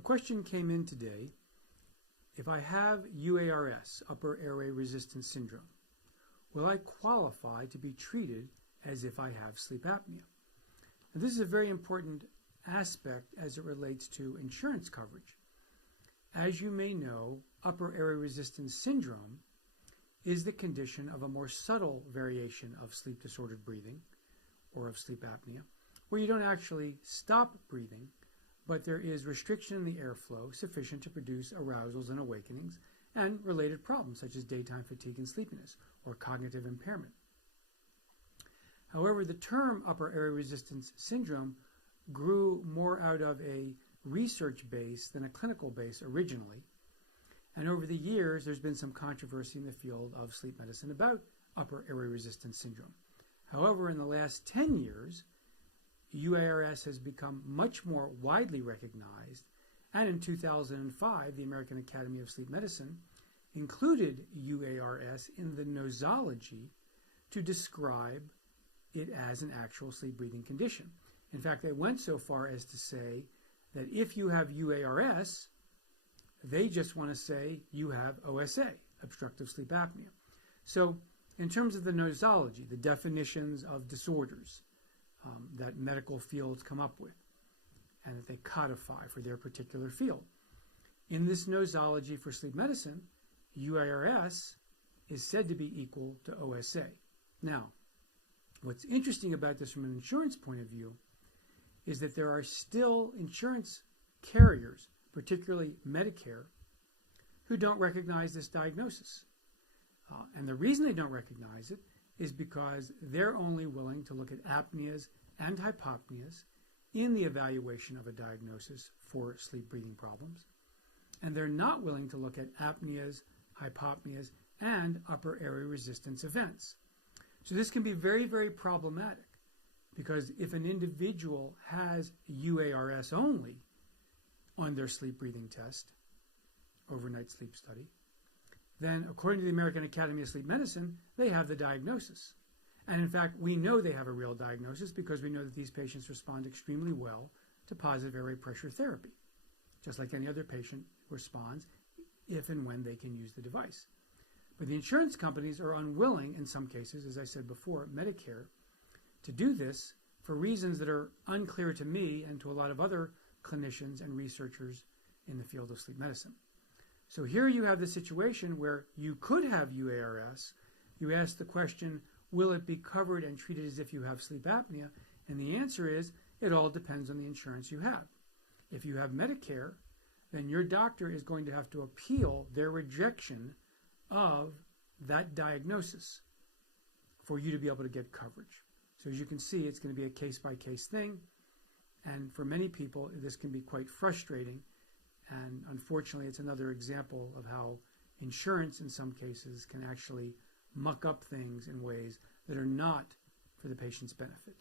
A question came in today. If I have UARS, upper airway resistance syndrome, will I qualify to be treated as if I have sleep apnea? Now, this is a very important aspect as it relates to insurance coverage. As you may know, upper airway resistance syndrome is the condition of a more subtle variation of sleep disordered breathing or of sleep apnea, where you don't actually stop breathing, but there is restriction in the airflow sufficient to produce arousals and awakenings and related problems such as daytime fatigue and sleepiness or cognitive impairment. However, the term upper airway resistance syndrome grew more out of a research base than a clinical base originally. And over the years, there's been some controversy in the field of sleep medicine about upper airway resistance syndrome. However, in the last 10 years, UARS has become much more widely recognized, and in 2005, the American Academy of Sleep Medicine included UARS in the nosology to describe it as an actual sleep breathing condition. In fact, they went so far as to say that if you have UARS, they just want to say you have OSA, obstructive sleep apnea. So in terms of the nosology, the definitions of disorders that medical fields come up with and that they codify for their particular field, in this nosology for sleep medicine, UARS is said to be equal to OSA. Now, what's interesting about this from an insurance point of view is that there are still insurance carriers, particularly Medicare, who don't recognize this diagnosis. And the reason they don't recognize it is because they're only willing to look at apneas and hypopneas in the evaluation of a diagnosis for sleep breathing problems. And they're not willing to look at apneas, hypopneas, and upper airway resistance events. So this can be very, very problematic because if an individual has UARS only on their sleep breathing test, overnight sleep study, then according to the American Academy of Sleep Medicine, they have the diagnosis. And in fact, we know they have a real diagnosis because we know that these patients respond extremely well to positive airway pressure therapy, just like any other patient responds if and when they can use the device. But the insurance companies are unwilling, in some cases, as I said before, Medicare, to do this for reasons that are unclear to me and to a lot of other clinicians and researchers in the field of sleep medicine. So here you have the situation where you could have UARS. You ask the question, will it be covered and treated as if you have sleep apnea? And the answer is, it all depends on the insurance you have. If you have Medicare, then your doctor is going to have to appeal their rejection of that diagnosis for you to be able to get coverage. So as you can see, it's going to be a case-by-case thing. And for many people, this can be quite frustrating. And unfortunately, it's another example of how insurance in some cases can actually muck up things in ways that are not for the patient's benefit.